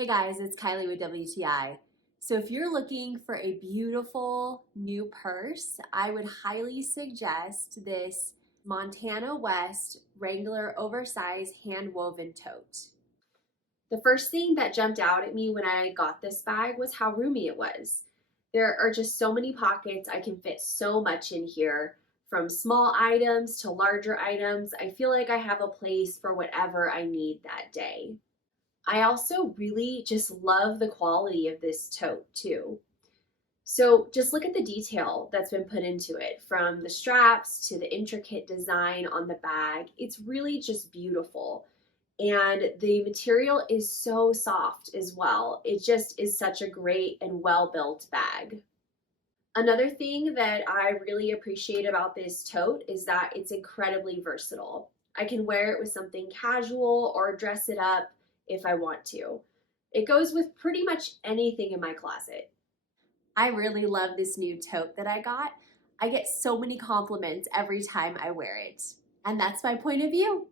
Hey guys, it's Kylie with WTI. So if you're looking for a beautiful new purse, I would highly suggest this Montana West Wrangler Oversize hand woven tote. The first thing that jumped out at me when I got this bag was how roomy it was. There are just so many pockets. I can fit so much in here, from small items to larger items. I feel like I have a place for whatever I need that day. I also really just love the quality of this tote too. So just look at the detail that's been put into it, from the straps to the intricate design on the bag. It's really just beautiful. And the material is so soft as well. It just is such a great and well-built bag. Another thing that I really appreciate about this tote is that it's incredibly versatile. I can wear it with something casual or dress it up if I want to. It goes with pretty much anything in my closet. I really love this new tote that I got. I get so many compliments every time I wear it. And that's my point of view.